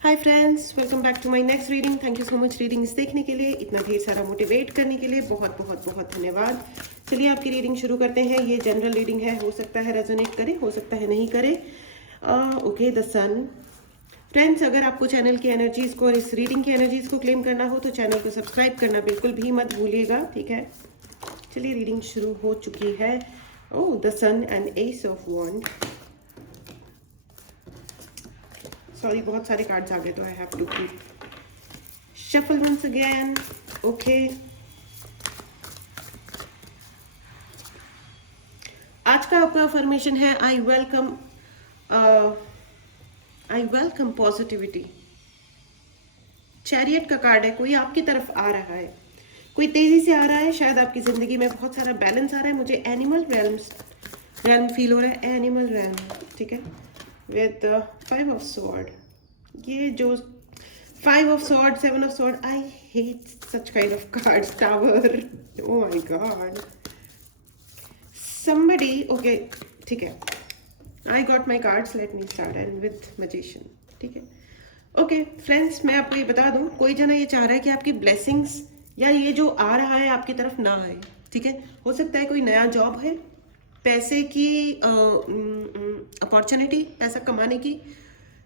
Hi friends, welcome back to my next reading. Thank you so much readings देखने के लिए, इतना ढेर सारा मोटिवेट करने के लिए बहुत बहुत बहुत धन्यवाद। चलिए आपकी रीडिंग शुरू करते हैं। ये जनरल रीडिंग है, हो सकता है रेजोनेट करे, हो सकता है नहीं करे। Okay, the sun. फ्रेंड्स, अगर आपको चैनल की एनर्जीज को और इस रीडिंग की एनर्जीज को क्लेम करना हो तो चैनल को सब्सक्राइब करना बिल्कुल भी मत भूलिएगा, ठीक है। चलिए रीडिंग शुरू हो चुकी है। Oh, the sun and ace of wand. Sorry, बहुत सारे कार्ड्स आ गए तो I have to keep shuffle once again. Okay, आज का आपका अफर्मेशन है आई वेलकम पॉजिटिविटी। चैरियट का कार्ड है, कोई आपकी तरफ आ रहा है, कोई तेजी से आ रहा है। शायद आपकी जिंदगी में बहुत सारा बैलेंस आ रहा है। मुझे एनिमल realm फील हो रहा है, एनिमल realm, ठीक है। विद 5 ऑफ स्वॉर्ड, ये जो 5 of sword, 7 of sword, I hate such kind of cards. Tower, O my God, somebody, okay, ठीक है। I got my cards, let me start and with magician, ठीक है। Okay friends, मैं आपको ये बता दूं, कोई जना ये चाह रहा है कि आपकी ब्लेसिंग्स या ये जो आ रहा है आपकी तरफ ना आए, ठीक है। हो सकता है कोई नया जॉब है, पैसे की अपॉर्चुनिटी, पैसा कमाने की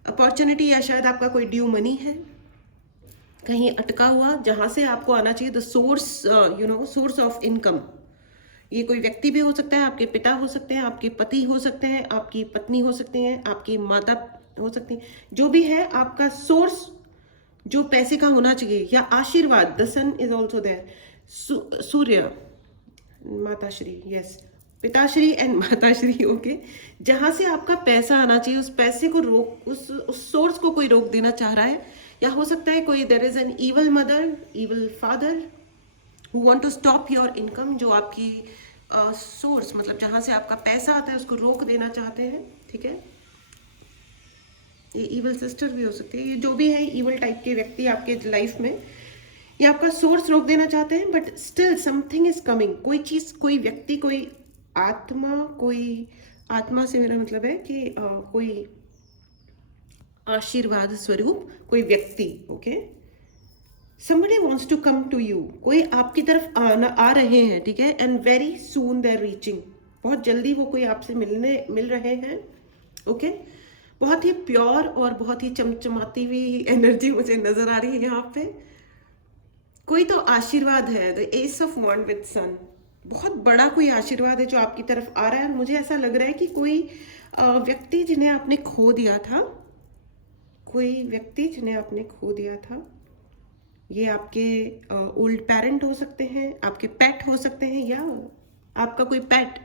अपॉर्चुनिटी, या शायद आपका कोई ड्यू मनी है कहीं अटका हुआ जहां से आपको आना चाहिए। The source, source of income. ये कोई व्यक्ति भी हो सकता है, आपके पिता हो सकते हैं, आपके पति हो सकते हैं, आपकी पत्नी हो सकती हैं, आपकी माता हो सकती हैं। जो भी है आपका सोर्स जो पैसे का होना चाहिए, या आशीर्वाद। The sun is also there. सूर्य, माताश्री, यस, पिताश्री एंड माताश्री, ओके। जहां से आपका पैसा आना चाहिए, उस पैसे को रोक, उस सोर्स को कोई रोक देना चाह रहा है। या हो सकता है कोई there is an evil mother, evil father who want to stop your income, जो आपकी सोर्स मतलब जहां से आपका पैसा आता है उसको रोक देना चाहते हैं, ठीक है। ये इवल सिस्टर भी हो सकती है। ये जो भी है इवल टाइप के व्यक्ति आपके लाइफ में, ये आपका सोर्स रोक देना चाहते हैं। But still something is coming. कोई चीज, कोई व्यक्ति, कोई आत्मा, कोई आत्मा से मेरा मतलब है कि कोई आशीर्वाद स्वरूप कोई व्यक्ति, okay. somebody wants to come to you, कोई आपकी तरफ आ रहे हैं, ठीक है। And very soon they are reaching, बहुत जल्दी वो कोई आपसे मिल रहे हैं, ओके। बहुत ही प्योर और बहुत ही चमचमाती हुई एनर्जी मुझे नजर आ रही है यहाँ पे। कोई तो आशीर्वाद है, the ace of wand with sun. बहुत बड़ा कोई आशीर्वाद है जो आपकी तरफ आ रहा है। मुझे ऐसा लग रहा है कि कोई व्यक्ति जिन्हें आपने खो दिया था, कोई व्यक्ति जिन्हें आपने खो दिया था। ये आपके ओल्ड पेरेंट हो सकते हैं, आपके पेट हो सकते हैं, या आपका कोई पेट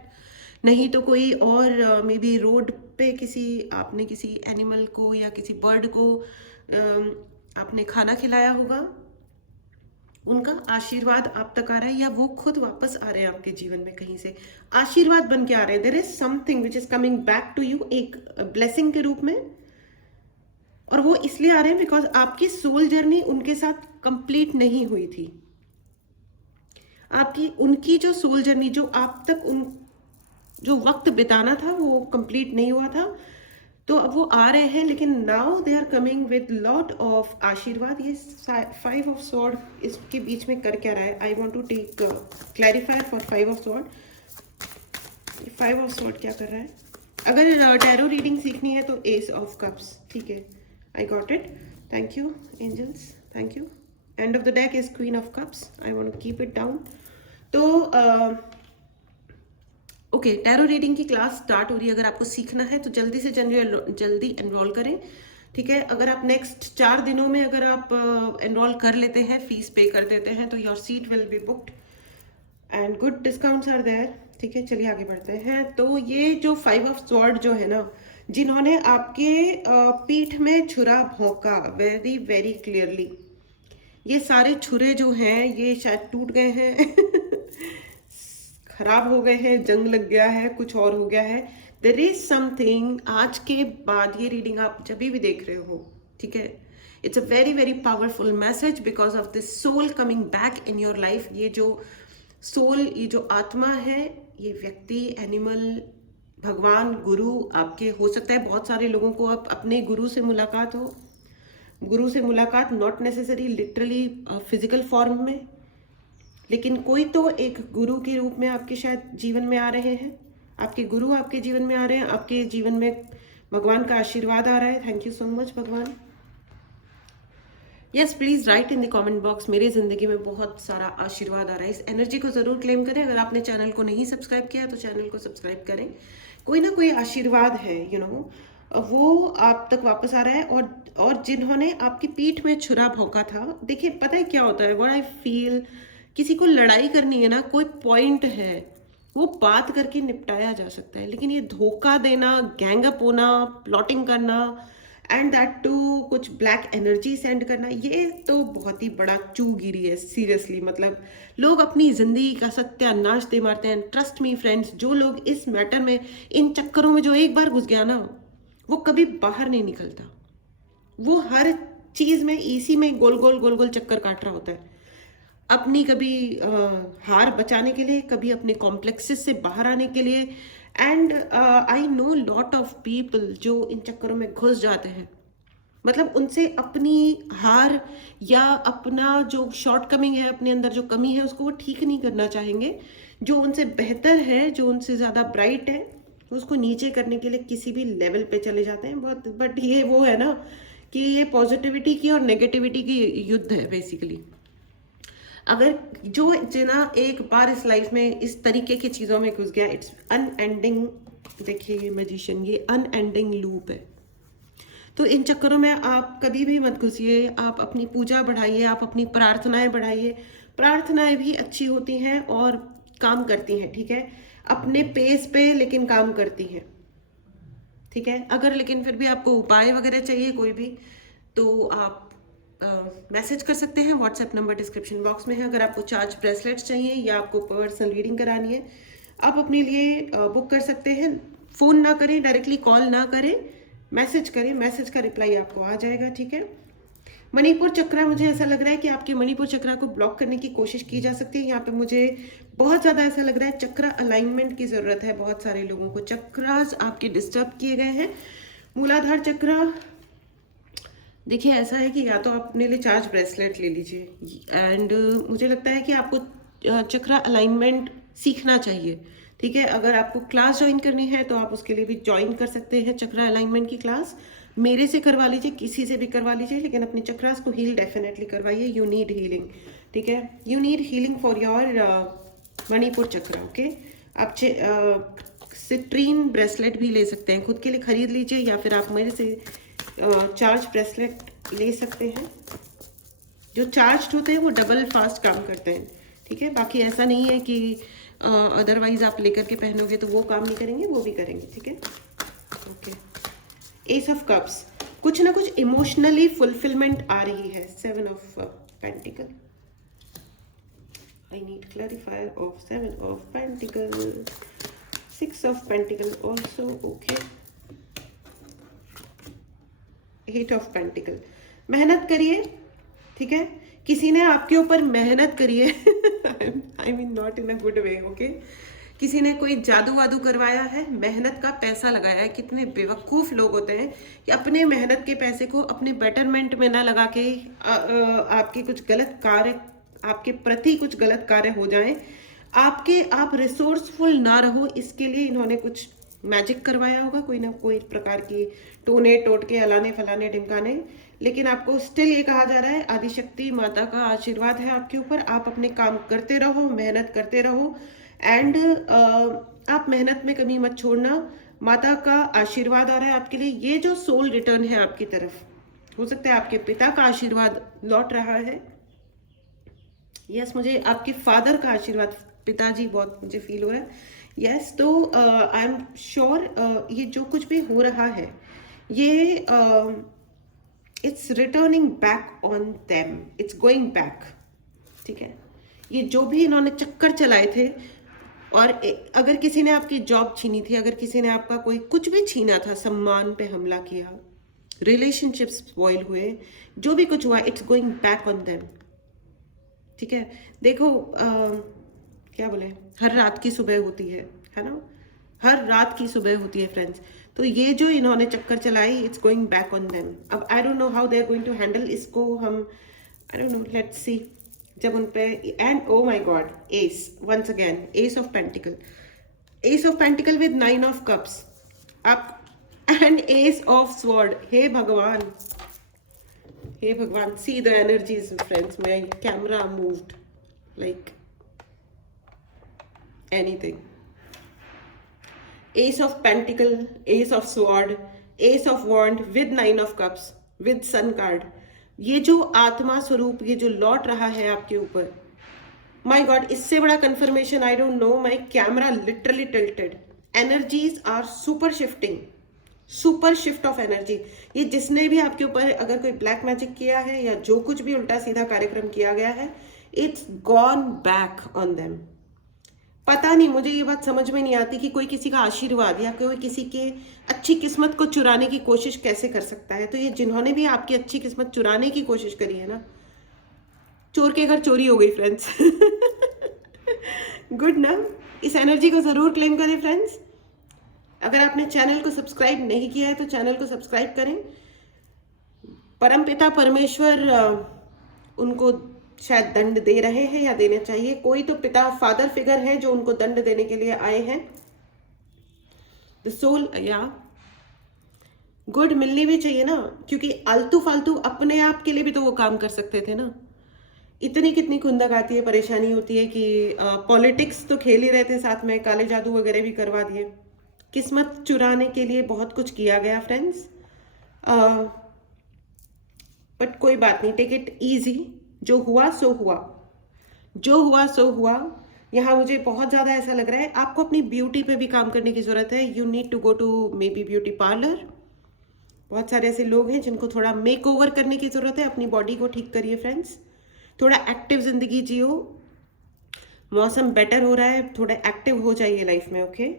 नहीं तो कोई और मे बी रोड पे आपने किसी एनिमल को या किसी बर्ड को आपने खाना खिलाया होगा। उनका आशीर्वाद आप तक आ रहा है, या वो खुद वापस आ रहे हैं आपके जीवन में, कहीं से आशीर्वाद बन के आ रहे हैं। There is something which is coming back to you, एक ब्लेसिंग के रूप में। और वो इसलिए आ रहे हैं बिकॉज आपकी सोल जर्नी उनके साथ कंप्लीट नहीं हुई थी। आपकी उनकी जो सोल जर्नी, जो आप तक जो वक्त बिताना था वो कंप्लीट नहीं हुआ था। तो अब वो आ रहे हैं, लेकिन now they are coming with lot of आशीर्वाद। ये 5 ऑफ स्वॉर्ड इसके बीच में कर क्या रहा है? I want to take clarifier for 5 of sword. 5 of sword क्या कर रहा है? अगर टैरो रीडिंग सीखनी है तो एस ऑफ कप्स, ठीक है। I got it. Thank you, angels. Thank you. End of the deck is Queen of Cups. I want to keep it down. तो ओके, टैरो रीडिंग की क्लास स्टार्ट हो रही है। अगर आपको सीखना है तो जल्दी से जल्दी एनरोल करें, ठीक है। अगर आप नेक्स्ट 4 दिनों में अगर आप एनरोल कर लेते हैं, फीस पे कर देते हैं, तो your seat will be booked and good discounts are there, ठीक है। चलिए आगे बढ़ते हैं। तो ये जो 5 ऑफ स्वॉर्ड जो है ना, जिन्होंने आपके पीठ में छुरा भोंका वेरी वेरी क्लियरली, ये सारे छुरे जो हैं ये शायद टूट गए हैं खराब हो गए हैं, जंग लग गया है, कुछ और हो गया है। There is something. आज के बाद ये रीडिंग आप जब भी देख रहे हो, ठीक है, it's a very very powerful message because of this soul coming back in your life. ये जो सोल, ये जो आत्मा है, ये व्यक्ति, एनिमल, भगवान, गुरु आपके हो सकता है। बहुत सारे लोगों को अब अपने गुरु से मुलाकात हो, गुरु से मुलाकात not necessary literally physical form में, लेकिन कोई तो एक गुरु के रूप में आपके शायद जीवन में आ रहे हैं, आपके गुरु आपके जीवन में आ रहे हैं, आपके जीवन में भगवान का आशीर्वाद आ रहा है। थैंक यू सो मच भगवान। Yes, please right in the comment box, मेरी जिंदगी में बहुत सारा आशीर्वाद आ रहा है। इस एनर्जी को जरूर क्लेम करें। अगर आपने चैनल को नहीं सब्सक्राइब किया है तो चैनल को सब्सक्राइब करें। कोई ना कोई आशीर्वाद है, वो आप तक वापस आ रहा है। और जिन्होंने आपकी पीठ में छुरा भोंका था, देखिए पता है क्या होता है, व्हाट आई फील, किसी को लड़ाई करनी है ना, कोई पॉइंट है, वो बात करके निपटाया जा सकता है। लेकिन ये धोखा देना, गैंगअप होना, प्लॉटिंग करना एंड दैट टू कुछ ब्लैक एनर्जी सेंड करना, ये तो बहुत ही बड़ा चूगिरी है सीरियसली। मतलब लोग अपनी जिंदगी का सत्यानाश दे मारते हैं। ट्रस्ट मी फ्रेंड्स, जो लोग इस मैटर में, इन चक्करों में जो एक बार घुस गया ना, वो कभी बाहर नहीं निकलता। वो हर चीज में इसी में गोल गोल गोल गोल चक्कर काट रहा होता है, अपनी कभी हार बचाने के लिए, कभी अपने कॉम्प्लेक्सेस से बाहर आने के लिए। And I know lot of people जो इन चक्करों में घुस जाते हैं, मतलब उनसे अपनी हार या अपना जो शॉर्ट कमिंग है, अपने अंदर जो कमी है, उसको वो ठीक नहीं करना चाहेंगे। जो उनसे बेहतर है, जो उनसे ज़्यादा ब्राइट है, उसको नीचे करने के लिए किसी भी लेवल पे चले जाते हैं बहुत। बट ये वो है ना कि ये पॉजिटिविटी की और नेगेटिविटी की युद्ध है बेसिकली। अगर जो जना एक बार इस लाइफ में इस तरीके की चीज़ों में घुस गया, इट्स अनएंडिंग। देखिए ये मैजिशियन, ये अनएंडिंग लूप है। तो इन चक्करों में आप कभी भी मत घुसिए। आप अपनी पूजा बढ़ाइए, आप अपनी प्रार्थनाएं बढ़ाइए। प्रार्थनाएं भी अच्छी होती हैं और काम करती हैं, ठीक है, अपने पेस पे, लेकिन काम करती हैं, ठीक है। अगर लेकिन फिर भी आपको उपाय वगैरह चाहिए कोई भी, तो आप मैसेज कर सकते हैं। व्हाट्सएप नंबर डिस्क्रिप्शन बॉक्स में है। अगर आपको चार्ज ब्रेसलेट्स चाहिए या आपको पर्सनल रीडिंग करानी है, आप अपने लिए बुक कर सकते हैं। फ़ोन ना करें, डायरेक्टली कॉल ना करें, मैसेज करें। मैसेज का रिप्लाई आपको आ जाएगा, ठीक है। मणिपुर चक्रा, मुझे ऐसा लग रहा है कि आपके मणिपुर चक्रा को ब्लॉक करने की कोशिश की जा सकती है। यहाँ पे मुझे बहुत ज़्यादा ऐसा लग रहा है चक्रा अलाइनमेंट की ज़रूरत है। बहुत सारे लोगों को चक्रास आपके डिस्टर्ब किए गए हैं। मूलाधार चक्रा, देखिए ऐसा है कि या तो आप अपने लिए चार्ज ब्रेसलेट ले लीजिए। एंड मुझे लगता है कि आपको चक्रा अलाइनमेंट सीखना चाहिए, ठीक है। अगर आपको क्लास ज्वाइन करनी है तो आप उसके लिए भी ज्वाइन कर सकते हैं चक्रा अलाइनमेंट की क्लास। मेरे से करवा लीजिए, किसी से भी करवा लीजिए, लेकिन अपने चक्रास को हील डेफिनेटली करवाइए। यू नीड हीलिंग, ठीक है। You need healing for your Manipur chakra, okay. आप सिट्रीन ब्रेसलेट भी ले सकते हैं, खुद के लिए खरीद लीजिए, या फिर आप मेरे से चार्ज ब्रेसलेट ले सकते हैं। जो चार्ज होते हैं वो डबल फास्ट काम करते हैं, ठीक है। बाकी ऐसा नहीं है कि अदरवाइज आप लेकर के पहनोगे तो वो काम नहीं करेंगे, वो भी करेंगे, ठीक है, ओके। एस ऑफ कप्स, कुछ ना कुछ इमोशनली फुलफिलमेंट आ रही है। 7 of pentacle, I need clarifier of 7 of pentacle, 6 of pentacle also, okay. 8 of pentacle, मेहनत करिए, ठीक है। किसी ने आपके ऊपर मेहनत करी है, I mean not in a good way, okay. किसी ने कोई जादू वादू करवाया है, मेहनत का पैसा लगाया है। कितने बेवकूफ़ लोग होते हैं कि अपने मेहनत के पैसे को अपने बेटरमेंट में ना लगा के आपके कुछ गलत कार्य, आपके प्रति कुछ गलत कार्य हो जाएं, आप रिसोर्सफुल ना रहो, इसके लिए इन्होंने कुछ मैजिक करवाया होगा, कोई ना कोई प्रकार की टोने टोटके, अलाने फलाने ढिमकाने। लेकिन आपको स्टिल ये कहा जा रहा है, आदिशक्ति माता का आशीर्वाद है आपके ऊपर। आप अपने काम करते रहो, मेहनत करते रहो, एंड आप मेहनत में कमी मत छोड़ना। माता का आशीर्वाद आ रहा है आपके लिए। ये जो सोल रिटर्न है आपकी तरफ, हो सकता है आपके पिता का आशीर्वाद लौट रहा है। यस, मुझे आपके फादर का आशीर्वाद, पिताजी बहुत मुझे फील हो रहा है। यस, तो आई एम श्योर ये जो कुछ भी हो रहा है, ये it's returning back on them, it's going back, ठीक है। ये जो भी इन्होंने चक्कर चलाए थे, और अगर किसी ने आपकी जॉब छीनी थी, अगर किसी ने आपका कोई कुछ भी छीना था, सम्मान पे हमला किया, रिलेशनशिप्स स्पॉइल हुए, जो भी कुछ हुआ, it's going back on them, ठीक है। देखो क्या बोले, हर रात की सुबह होती है ना, हर रात की सुबह होती है फ्रेंड्स। तो ये जो इन्होंने चक्कर चलाई, it's going back on them. अब I don't know how they are going to handle इसको, hmm I don't know, let's see. जब उन पे and oh my God, ace once again, ace of pentacle, ace of pentacle with 9 of cups, आप and ace of sword. हे भगवान, हे भगवान, see the energies friends. My camera moved like anything. Ace of Pentacle, Ace of Sword, Ace of Wand with 9 of Cups with Sun card। ये जो आत्मा स्वरूप, ये जो लौट रहा है आपके ऊपर, माय गॉड, इससे बड़ा confirmation I don't know. My camera literally tilted. Energies are super shifting, super shift of energy. ये जिसने भी आपके ऊपर अगर कोई ब्लैक मैजिक किया है या जो कुछ भी उल्टा सीधा कार्यक्रम किया गया है, it's gone back on them. पता नहीं, मुझे ये बात समझ में नहीं आती कि कोई किसी का आशीर्वाद या कोई किसी के अच्छी किस्मत को चुराने की कोशिश कैसे कर सकता है। तो ये जिन्होंने भी आपकी अच्छी किस्मत चुराने की कोशिश करी है ना, चोर के घर चोरी हो गई फ्रेंड्स। गुड ना, इस एनर्जी को जरूर क्लेम करें फ्रेंड्स। अगर आपने चैनल को सब्सक्राइब नहीं किया है तो चैनल को सब्सक्राइब करें। परमपिता परमेश्वर उनको शायद दंड दे रहे हैं या देना चाहिए। कोई तो पिता, फादर फिगर है जो उनको दंड देने के लिए आए हैं। द सोल, या गुड मिलनी भी चाहिए ना, क्योंकि आलतू फालतू अपने आप के लिए भी तो वो काम कर सकते थे ना। इतनी कितनी खुंदक आती है, परेशानी होती है कि पॉलिटिक्स तो खेल ही रहे थे, साथ में काले जादू वगैरह भी करवा दिए। किस्मत चुराने के लिए बहुत कुछ किया गया फ्रेंड्स, बट कोई बात नहीं, टेक इट इजी। जो हुआ सो हुआ, जो हुआ सो हुआ। यहाँ मुझे बहुत ज़्यादा ऐसा लग रहा है आपको अपनी ब्यूटी पे भी काम करने की ज़रूरत है। You need to go to maybe beauty parlour. बहुत सारे ऐसे लोग हैं जिनको थोड़ा मेक ओवर करने की ज़रूरत है। अपनी बॉडी को ठीक करिए फ्रेंड्स, थोड़ा एक्टिव ज़िंदगी जियो। मौसम बेटर हो रहा है, थोड़ा एक्टिव हो जाइए लाइफ में, ओके।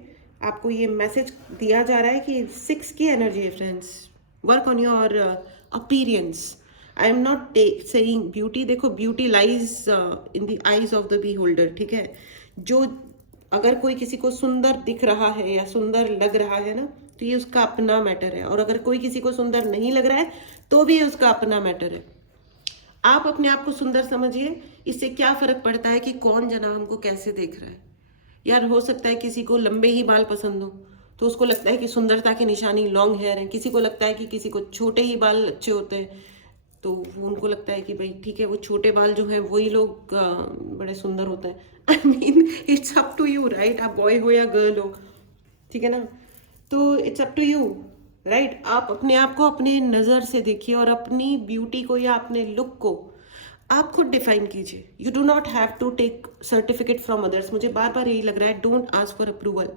आपको ये मैसेज दिया जा रहा है कि 6 की एनर्जी है friends. Work on your appearance. I am not saying beauty, देखो beauty lies in the eyes of the beholder, ठीक है। जो अगर कोई किसी को सुंदर दिख रहा है या सुंदर लग रहा है ना, तो ये उसका अपना मैटर है। और अगर कोई किसी को सुंदर नहीं लग रहा है तो भी ये उसका अपना मैटर है। आप अपने आप को सुंदर समझिए, इससे क्या फर्क पड़ता है कि कौन जना हमको कैसे देख रहा है। यार हो सकता है किसी को लंबे ही बाल पसंद हो तो उसको लगता है कि सुंदरता की निशानी लॉन्ग हेयर है। किसी को लगता है कि किसी को छोटे ही बाल अच्छे होते हैं, तो उनको लगता है कि भाई ठीक है, वो छोटे बाल जो हैं वही लोग बड़े सुंदर होते हैं। I mean it's up to you, right. आप बॉय हो या गर्ल हो, ठीक है ना, तो it's up to you, right. आप अपने आप को अपनी नज़र से देखिए और अपनी ब्यूटी को या अपने लुक को आप खुद डिफाइन कीजिए। You do not have to take certificate from others. मुझे बार बार यही लग रहा है, डोंट आस्क फॉर अप्रूवल।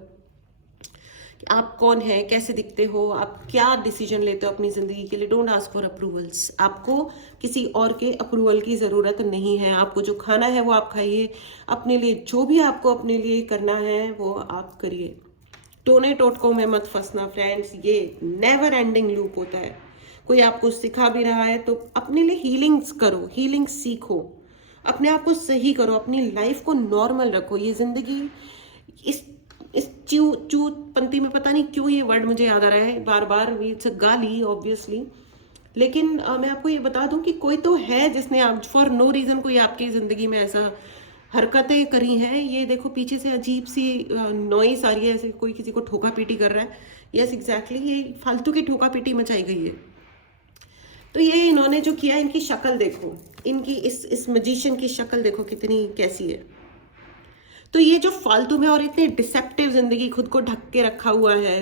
आप कौन है, कैसे दिखते हो, आप क्या डिसीजन लेते हो अपनी ज़िंदगी के लिए, डोंट आस्क फॉर अप्रूवल्स। आपको किसी और के अप्रूवल की ज़रूरत नहीं है। आपको जो खाना है वो आप खाइए, अपने लिए जो भी आपको अपने लिए करना है वो आप करिए। टोने टोटकों में मत फंसना फ्रेंड्स, ये नेवर एंडिंग लूप होता है। कोई आपको सिखा भी रहा है तो अपने लिए हीलिंग्स करो, हीलिंग सीखो, अपने आप को सही करो, अपनी लाइफ को नॉर्मल रखो। ये ज़िंदगी इस चू पंक्ति में पता नहीं क्यों ये वर्ड मुझे याद आ रहा है बार बार, इट्स अ गाली ऑब्वियसली। लेकिन मैं आपको ये बता दूं कि कोई तो है जिसने आप फॉर नो रीज़न कोई आपकी ज़िंदगी में ऐसा हरकतें करी हैं। ये देखो पीछे से अजीब सी नॉइस आ रही है, ऐसे कोई किसी को ठोका पीटी कर रहा है। यस एग्जैक्टली, ये फालतू की ठोका पीटी मचाई गई है। तो ये इन्होंने जो किया, इनकी शक्ल देखो, इनकी इस मजिशियन की शक्ल देखो कितनी कैसी है। तो ये जो फालतू में और इतने डिसेप्टिव जिंदगी खुद को ढक के रखा हुआ है,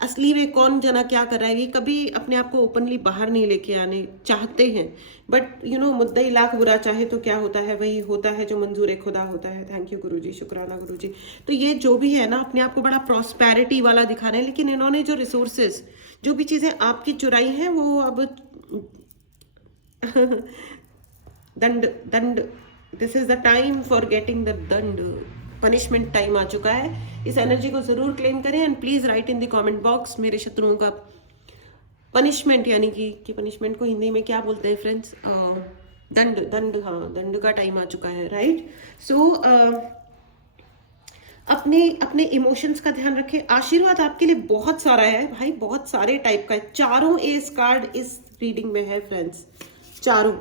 असली में कौन जना क्या कर रहा है, ये कभी अपने आप को ओपनली बाहर नहीं लेके आने चाहते हैं। बट यू नो, मुद्दई लाख बुरा चाहे तो क्या होता है, वही होता है जो मंजूर खुदा होता है। थैंक यू गुरुजी, शुक्राना गुरुजी। तो ये जो भी है ना, अपने आप को बड़ा प्रॉस्पेरिटी वाला दिखा रहे हैं, लेकिन इन्होंने जो रिसोर्सेज, जो भी चीज़ें आपकी चुराई हैं, वो अब दंड दंड this is the time for getting the दंड, पनिशमेंट टाइम आ चुका है। इस एनर्जी को जरूर क्लेम करें and please right in the comment box मेरे शत्रुओं का पनिशमेंट, यानी कि पनिशमेंट को हिंदी में क्या बोलते हैं फ्रेंड्स, दंड, दंड, हाँ दंड का टाइम आ चुका है, राइट। सो अपने अपने इमोशंस का ध्यान रखें। आशीर्वाद आपके लिए बहुत सारा है भाई, बहुत सारे टाइप का है। चारों एस कार्ड इस रीडिंग में है फ्रेंड्स, चारों।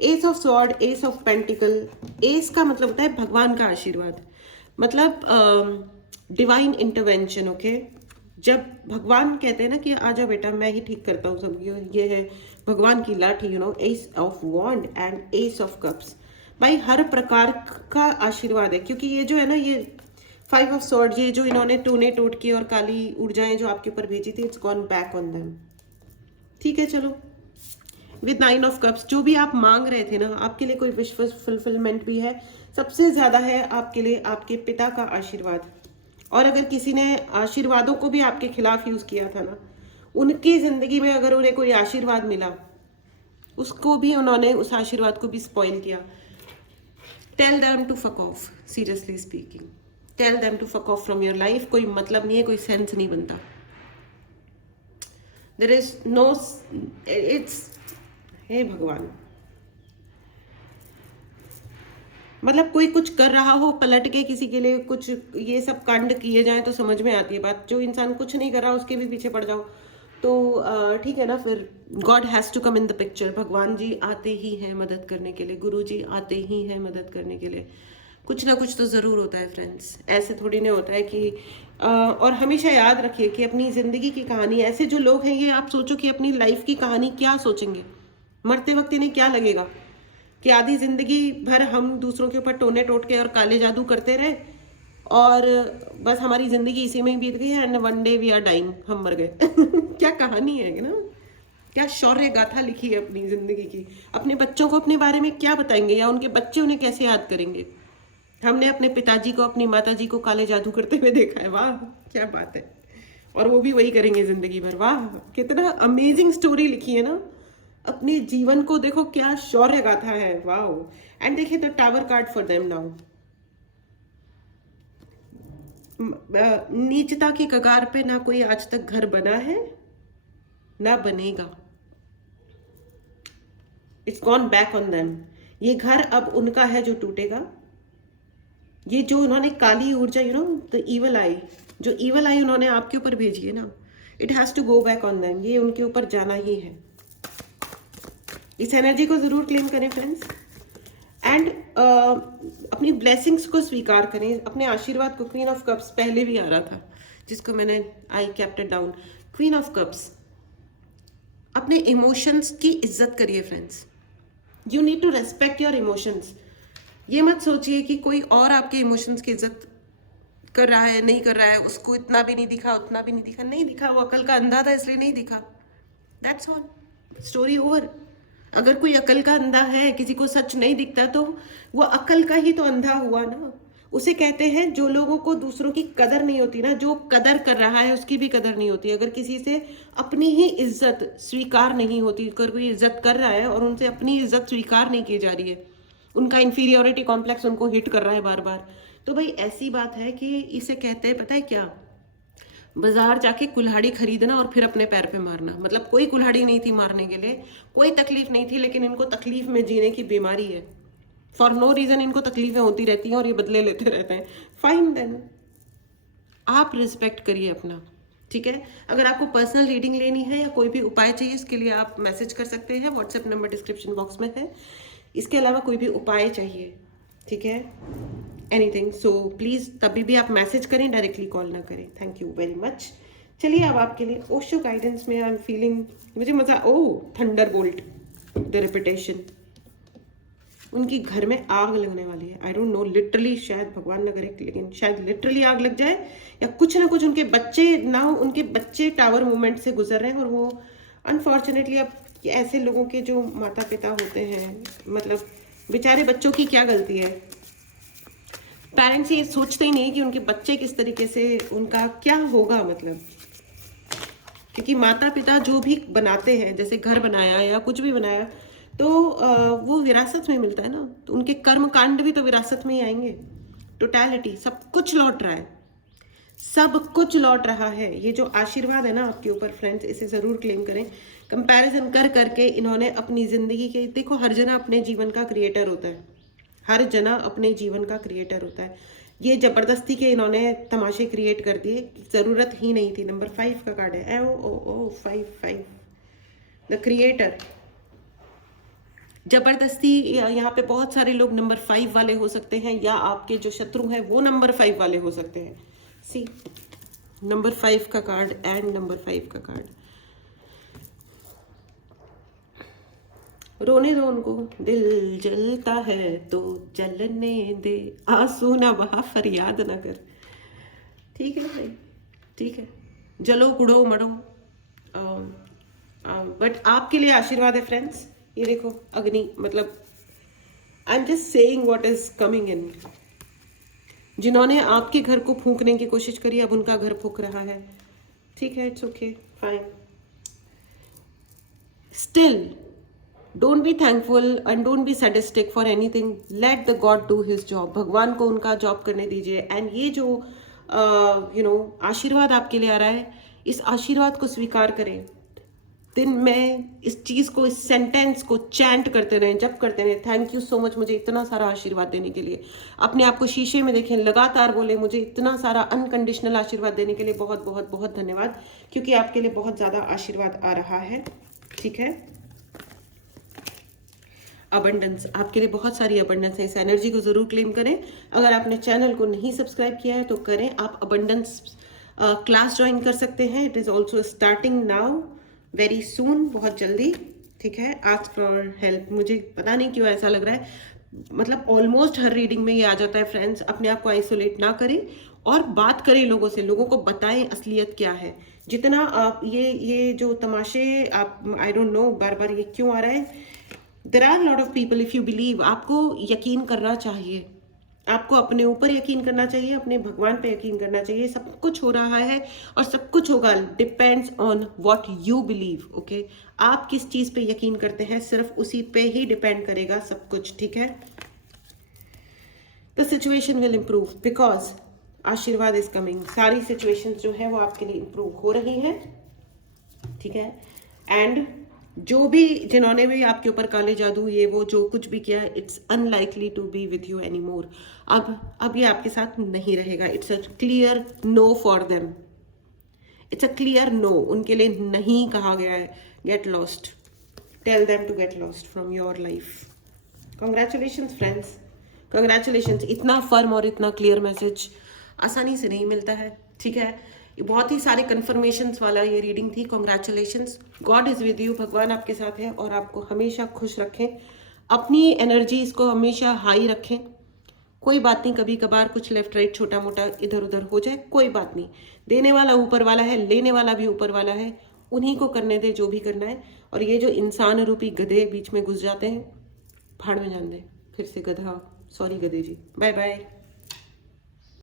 S of sword, S of pentacle. S का मतलब होता है भगवान का आशीर्वाद, मतलब डिवाइन इंटरवेंशन। ओके, जब भगवान कहते हैं ना कि आजा बेटा मैं ही ठीक करता हूँ सब, ये है भगवान की लाठी, ace of wand and ace of cups. भाई हर प्रकार का आशीर्वाद है, क्योंकि ये जो है ना, ये 5 ऑफ स्वॉर्ड, ये जो इन्होंने टूने टोट की और काली ऊर्जाएं जो आपके ऊपर भेजी थी, it's gone back on them. ठीक है, चलो विद 9 ऑफ कप्स, जो भी आप मांग रहे थे ना, आपके लिए कोई विश फुलफिलमेंट भी है। सबसे ज्यादा है आपके लिए आपके पिता का आशीर्वाद। और अगर किसी ने आशीर्वादों को भी आपके खिलाफ यूज किया था ना, उनकी जिंदगी में अगर उन्हें कोई आशीर्वाद मिला, उसको भी उन्होंने उस आशीर्वाद को भी स्पॉइल किया। Tell them to fuck off, seriously speaking, tell them to fuck off from your life. कोई मतलब नहीं है, कोई सेंस नहीं बनता। देयर इज नो, इट्स, हे भगवान, मतलब कोई कुछ कर रहा हो पलट के किसी के लिए, कुछ ये सब कांड किए जाए तो समझ में आती है बात। जो इंसान कुछ नहीं कर रहा उसके भी पीछे पड़ जाओ तो ठीक है ना, फिर God has to come in the picture. भगवान जी आते ही हैं मदद करने के लिए, गुरु जी आते ही हैं मदद करने के लिए। कुछ ना कुछ तो ज़रूर होता है फ्रेंड्स, ऐसे थोड़ी नहीं होता है कि और हमेशा याद रखिए कि अपनी ज़िंदगी की कहानी, ऐसे जो लोग हैं, ये आप सोचो कि अपनी लाइफ की कहानी क्या सोचेंगे, मरते वक्त इन्हें क्या लगेगा कि आधी जिंदगी भर हम दूसरों के ऊपर टोने टोट के और काले जादू करते रहे और बस हमारी जिंदगी इसी में ही बीत गई है, and one day we are dying, हम मर गए। क्या कहानी है ना, क्या शौर्य गाथा लिखी है अपनी जिंदगी की। अपने बच्चों को अपने बारे में क्या बताएंगे, या उनके बच्चे उन्हें कैसे याद करेंगे। हमने अपने पिताजी को, अपनी माताजी को काले जादू करते हुए देखा है, वाह क्या बात है, और वो भी वही करेंगे जिंदगी भर। वाह कितना अमेजिंग स्टोरी लिखी है ना, अपने जीवन को देखो क्या शौर्य गाथा है, वाओ। एंड देखिए the tower card for them now, नीचता की कगार पे ना कोई आज तक घर बना है ना बनेगा। It's gone back on them. ये घर अब उनका है जो टूटेगा। ये जो उन्होंने काली ऊर्जा, द इवल आई, जो इवल आई उन्होंने आपके ऊपर भेजी है ना, it has to go back on them. ये उनके ऊपर जाना ही है। इस एनर्जी को जरूर क्लेम करें फ्रेंड्स, एंड अपनी ब्लेसिंग्स को स्वीकार करें, अपने आशीर्वाद को। क्वीन ऑफ कप्स पहले भी आ रहा था, जिसको मैंने I kept it down. Queen of cups, अपने इमोशंस की इज्जत करिए friends. You need to respect your emotions. ये मत सोचिए कि कोई और आपके इमोशंस की इज्जत कर रहा है, नहीं कर रहा है, उसको इतना भी नहीं दिखा, उतना भी नहीं दिखा। नहीं दिखा, वो अकल का अंधा था इसलिए नहीं दिखा, दैट्स ऑल, स्टोरी ओवर। अगर कोई अकल का अंधा है, किसी को सच नहीं दिखता, तो वो अकल का ही तो अंधा हुआ ना। उसे कहते हैं जो लोगों को दूसरों की कदर नहीं होती ना, जो कदर कर रहा है उसकी भी कदर नहीं होती। अगर किसी से अपनी ही इज्जत स्वीकार नहीं होती, अगर कोई इज्जत कर रहा है और उनसे अपनी इज्जत स्वीकार नहीं की जा रही है, उनका इंफीरियोरिटी कॉम्प्लेक्स उनको हिट कर रहा है बार बार, तो भाई ऐसी बात है कि इसे कहते हैं, पता है क्या, बाजार जाके कुल्हाड़ी खरीदना और फिर अपने पैर पे मारना। मतलब कोई कुल्हाड़ी नहीं थी मारने के लिए, कोई तकलीफ नहीं थी, लेकिन इनको तकलीफ में जीने की बीमारी है। फॉर नो रीजन इनको तकलीफें होती रहती हैं और ये बदले लेते रहते हैं। फाइन देन, आप रिस्पेक्ट करिए अपना, ठीक है। अगर आपको पर्सनल रीडिंग लेनी है या कोई भी उपाय चाहिए, इसके लिए आप मैसेज कर सकते हैं, व्हाट्सएप नंबर डिस्क्रिप्शन बॉक्स में है। इसके अलावा कोई भी उपाय चाहिए, ठीक है, एनीथिंग, सो प्लीज़ तभी भी आप मैसेज करें, डायरेक्टली कॉल ना करें। Thank you very much. चलिए अब आपके लिए ओशो गाइडेंस में आई एम फीलिंग, मुझे मज़ा, ओ थंडर बोल्ट, द रिपीटेशन, उनकी घर में आग लगने वाली है। आई डोंट नो, लिटरली, शायद भगवान न करे, लेकिन शायद लिटरली आग लग जाए, या कुछ ना कुछ उनके बच्चे ना हो, उनके बच्चे टावर मूवमेंट से गुजर रहे हैं, और वो अनफॉर्चुनेटली, अब ऐसे लोगों के जो माता पिता होते हैं, मतलब बेचारे बच्चों की क्या गलती है। पेरेंट्स ये सोचते ही नहीं कि उनके बच्चे किस तरीके से, उनका क्या होगा, मतलब क्योंकि माता पिता जो भी बनाते हैं, जैसे घर बनाया या कुछ भी बनाया, तो वो विरासत में मिलता है ना, तो उनके कर्म कांड भी तो विरासत में ही आएंगे। टोटलिटी, सब कुछ लौट रहा है, सब कुछ लौट रहा है। ये जो आशीर्वाद है ना आपके ऊपर फ्रेंड्स, इसे जरूर क्लेम करें। कंपैरिजन कर करके इन्होंने अपनी जिंदगी के, देखो हर जना अपने जीवन का क्रिएटर होता है, हर जना अपने जीवन का क्रिएटर होता है। ये जबरदस्ती के इन्होंने तमाशे क्रिएट कर दिए, जरूरत ही नहीं थी। नंबर 5 का कार्ड है, ओ ओ ओ 5 द क्रिएटर। जबरदस्ती, यहाँ पे बहुत सारे लोग नंबर 5 वाले हो सकते हैं, या आपके जो शत्रु हैं वो नंबर 5 वाले हो सकते हैं। सी नंबर 5 का कार्ड एंड नंबर 5 का कार्ड। रोने दो उनको, दिल जलता है तो जलने दे, आंसू ना बहा फरियाद ना कर। ठीक है भाई, ठीक है, जलो कुड़ो मरो। बट आपके लिए आशीर्वाद है फ्रेंड्स। ये देखो अग्नि, मतलब I am just saying what is coming in. जिन्होंने आपके घर को फूंकने की कोशिश करी, अब उनका घर फूंक रहा है। ठीक है, it's okay, fine. Still don't be thankful and don't be sadistic for anything, let the God do his job. भगवान को उनका जॉब करने दीजिए। एंड ये जो आशीर्वाद आपके लिए आ रहा है, इस आशीर्वाद को स्वीकार करें। दिन में इस चीज़ को, इस सेंटेंस को चैंट करते रहें, जप करते रहें, थैंक यू सो मच मुझे इतना सारा आशीर्वाद देने के लिए। अपने आप को शीशे में देखें, लगातार बोले मुझे इतना सारा अनकंडीशनल आशीर्वाद देने के लिए बहुत बहुत बहुत धन्यवाद, क्योंकि आपके लिए बहुत ज़्यादा आशीर्वाद आ रहा है। ठीक है, अबंडेंस, आपके लिए बहुत सारी अबंडेंस है। इस एनर्जी को जरूर क्लेम करें। अगर आपने चैनल को नहीं सब्सक्राइब किया है तो करें। आप अबंडेंस क्लास ज्वाइन कर सकते हैं। It is also starting now very soon, बहुत जल्दी। ठीक है, आस्क फॉर हेल्प। मुझे पता नहीं क्यों ऐसा लग रहा है, मतलब ऑलमोस्ट हर रीडिंग में ये आ जाता है फ्रेंड्स। अपने आप को आइसोलेट ना करें और बात करें लोगों से, लोगों को बताएं असलियत क्या है। जितना आप ये जो तमाशे, आप आई डोंट नो बार बार ये क्यों आ रहा है। There are lot of people, if you believe, आपको यकीन करना चाहिए, आपको अपने ऊपर यकीन करना चाहिए, अपने भगवान पे यकीन करना चाहिए। सब कुछ हो रहा है और सब कुछ होगा, depends on what you believe. Okay, आप किस चीज पे यकीन करते हैं, सिर्फ उसी पे ही डिपेंड करेगा सब कुछ। ठीक है, the situation will improve because आशीर्वाद इज कमिंग। सारी सिचुएशंस जो है वो आपके लिए इम्प्रूव हो रही हैं। ठीक है, एंड जो भी, जिन्होंने भी आपके ऊपर काले जादू, ये वो जो कुछ भी किया, it's unlikely to be with you any more. अब ये आपके साथ नहीं रहेगा। It's a clear no for them, it's a clear no, उनके लिए नहीं कहा गया है। Get lost, tell them to get lost from your life. Congratulations friends, congratulations. इतना फर्म और इतना क्लियर मैसेज आसानी से नहीं मिलता है। ठीक है, ये बहुत ही सारे कन्फर्मेशंस वाला ये रीडिंग थी। Congratulations, God is with you, भगवान आपके साथ है और आपको हमेशा खुश रखें। अपनी एनर्जीज को हमेशा हाई रखें। कोई बात नहीं, कभी कभार कुछ लेफ्ट राइट छोटा मोटा इधर उधर हो जाए, कोई बात नहीं। देने वाला ऊपर वाला है, लेने वाला भी ऊपर वाला है, उन्हीं को करने दे जो भी करना है। और ये जो इंसान रूपी गधे बीच में घुस जाते हैं, भाड़ में जान दे। फिर से गधा, सॉरी गधे जी, बाय बाय।